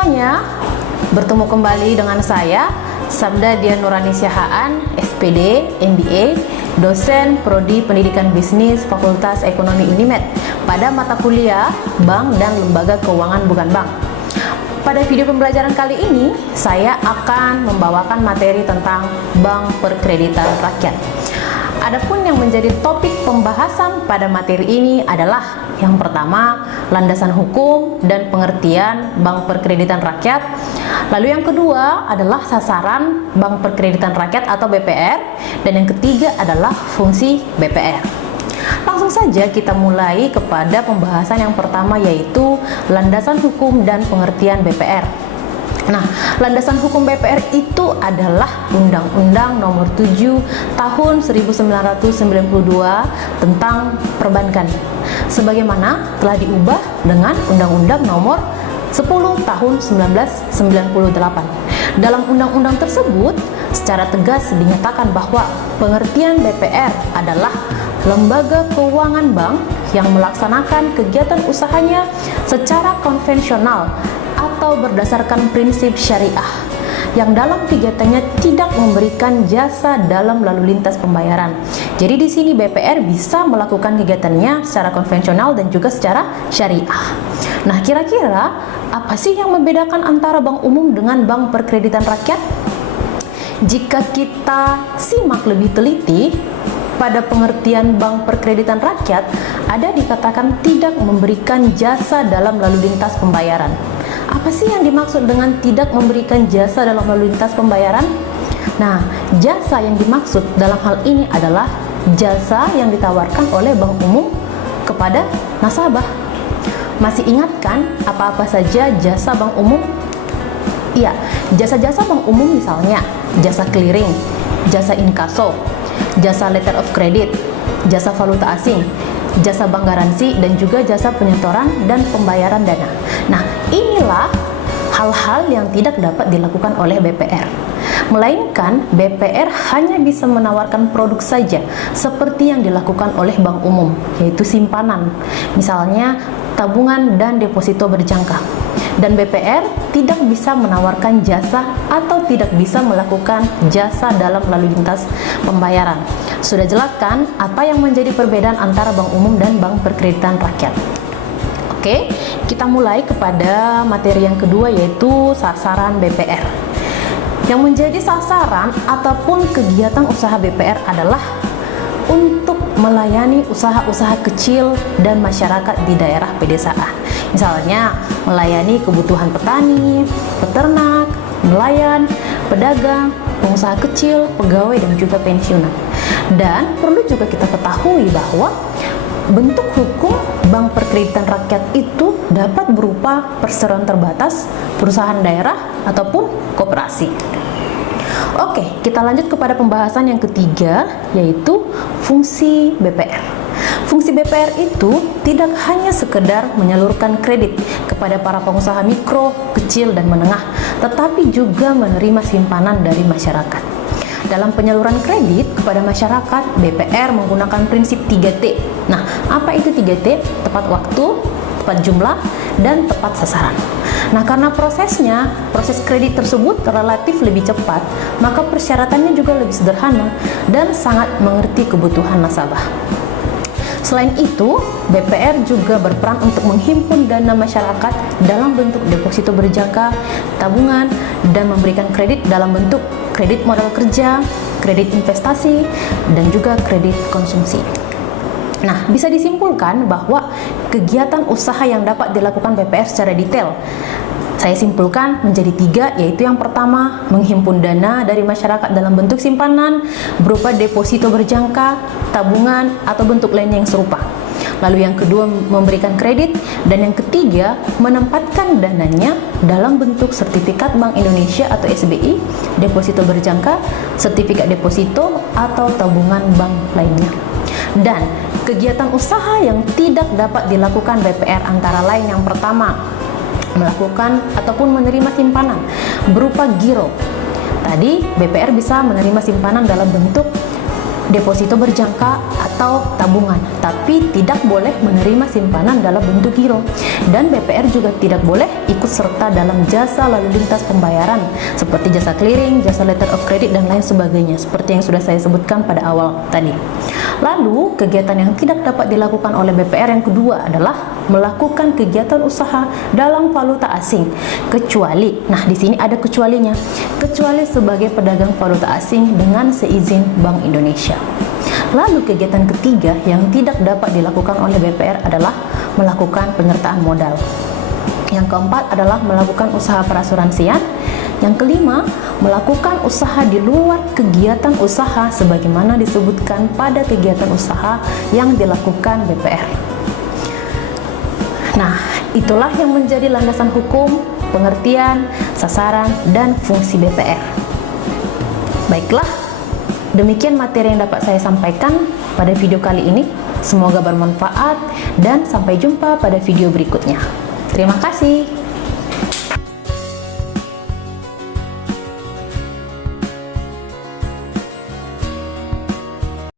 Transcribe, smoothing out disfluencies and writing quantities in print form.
semuanya, bertemu kembali dengan saya Sabda Dian Nurani Syahaan, SPD, MBA, dosen Prodi Pendidikan Bisnis Fakultas Ekonomi Unimed pada mata kuliah Bank dan Lembaga Keuangan Bukan Bank. Pada video pembelajaran kali ini, saya akan membawakan materi tentang Bank Perkreditan Rakyat. Adapun yang menjadi topik pembahasan pada materi ini adalah yang pertama, landasan hukum dan pengertian Bank Perkreditan Rakyat. Lalu yang kedua adalah sasaran Bank Perkreditan Rakyat atau BPR. Dan yang ketiga adalah fungsi BPR. Langsung saja kita mulai kepada pembahasan yang pertama, yaitu landasan hukum dan pengertian BPR. Nah, landasan hukum BPR itu adalah Undang-Undang Nomor 7 Tahun 1992 tentang perbankan, sebagaimana telah diubah dengan Undang-Undang Nomor 10 Tahun 1998. Dalam undang-undang tersebut, secara tegas dinyatakan bahwa pengertian BPR adalah lembaga keuangan bank yang melaksanakan kegiatan usahanya secara konvensional atau berdasarkan prinsip syariah, yang dalam kegiatannya tidak memberikan jasa dalam lalu lintas pembayaran. Jadi di sini BPR bisa melakukan kegiatannya secara konvensional dan juga secara syariah. Nah, kira-kira apa sih yang membedakan antara bank umum dengan Bank Perkreditan Rakyat? Jika kita simak lebih teliti, pada pengertian Bank Perkreditan Rakyat ada dikatakan tidak memberikan jasa dalam lalu lintas pembayaran. Apa sih yang dimaksud dengan tidak memberikan jasa dalam lalu lintas pembayaran? Nah, jasa yang dimaksud dalam hal ini adalah jasa yang ditawarkan oleh bank umum kepada nasabah. Masih ingat kan apa-apa saja jasa bank umum? Iya, jasa-jasa bank umum misalnya jasa clearing, jasa inkaso, jasa letter of credit, jasa valuta asing, jasa bank garansi, dan juga jasa penyetoran dan pembayaran dana. Nah, inilah hal-hal yang tidak dapat dilakukan oleh BPR. Melainkan BPR hanya bisa menawarkan produk saja seperti yang dilakukan oleh bank umum, yaitu simpanan, misalnya tabungan dan deposito berjangka. Dan BPR tidak bisa menawarkan jasa atau tidak bisa melakukan jasa dalam lalu lintas pembayaran. Sudah jelas kan apa yang menjadi perbedaan antara bank umum dan Bank Perkreditan Rakyat? Oke, kita mulai kepada materi yang kedua, yaitu sasaran BPR. Yang menjadi sasaran ataupun kegiatan usaha BPR adalah untuk melayani usaha-usaha kecil dan masyarakat di daerah pedesaan. Misalnya, melayani kebutuhan petani, peternak, nelayan, pedagang, pengusaha kecil, pegawai, dan juga pensiunan. Dan perlu juga kita ketahui bahwa bentuk hukum Bank Perkreditan Rakyat itu dapat berupa perseroan terbatas, perusahaan daerah, ataupun koperasi. Oke, kita lanjut kepada pembahasan yang ketiga, yaitu fungsi BPR. Fungsi BPR itu tidak hanya sekedar menyalurkan kredit kepada para pengusaha mikro, kecil, dan menengah, tetapi juga menerima simpanan dari masyarakat. Dalam penyaluran kredit kepada masyarakat, BPR menggunakan prinsip 3T. Nah, apa itu 3T? Tepat waktu, tepat jumlah, dan tepat sasaran. Nah, karena proses kredit tersebut relatif lebih cepat, maka persyaratannya juga lebih sederhana dan sangat mengerti kebutuhan nasabah. Selain itu, BPR juga berperan untuk menghimpun dana masyarakat dalam bentuk deposito berjangka, tabungan, dan memberikan kredit dalam bentuk kredit modal kerja, kredit investasi, dan juga kredit konsumsi. Nah, bisa disimpulkan bahwa kegiatan usaha yang dapat dilakukan BPR secara detail saya simpulkan menjadi 3, yaitu yang pertama, menghimpun dana dari masyarakat dalam bentuk simpanan berupa deposito berjangka, tabungan, atau bentuk lainnya yang serupa. Lalu yang kedua, memberikan kredit, dan yang ketiga, menempatkan dananya dalam bentuk sertifikat Bank Indonesia atau SBI, deposito berjangka, sertifikat deposito, atau tabungan bank lainnya. Dan kegiatan usaha yang tidak dapat dilakukan BPR antara lain yang pertama, melakukan ataupun menerima simpanan berupa giro. Tadi BPR bisa menerima simpanan dalam bentuk deposito berjangka atau tabungan, tapi tidak boleh menerima simpanan dalam bentuk giro. Dan BPR juga tidak boleh ikut serta dalam jasa lalu lintas pembayaran seperti jasa clearing, jasa letter of credit, dan lain sebagainya, seperti yang sudah saya sebutkan pada awal tadi. Lalu, kegiatan yang tidak dapat dilakukan oleh BPR yang kedua adalah melakukan kegiatan usaha dalam valuta asing, kecuali, nah di sini ada kecualinya, kecuali sebagai pedagang valuta asing dengan seizin Bank Indonesia. Lalu kegiatan ketiga yang tidak dapat dilakukan oleh BPR adalah melakukan penyertaan modal. Yang keempat adalah melakukan usaha perasuransian. Yang kelima, melakukan usaha di luar kegiatan usaha sebagaimana disebutkan pada kegiatan usaha yang dilakukan BPR. Nah, itulah yang menjadi landasan hukum, pengertian, sasaran, dan fungsi BPR. Baiklah, demikian materi yang dapat saya sampaikan pada video kali ini. Semoga bermanfaat dan sampai jumpa pada video berikutnya. Terima kasih.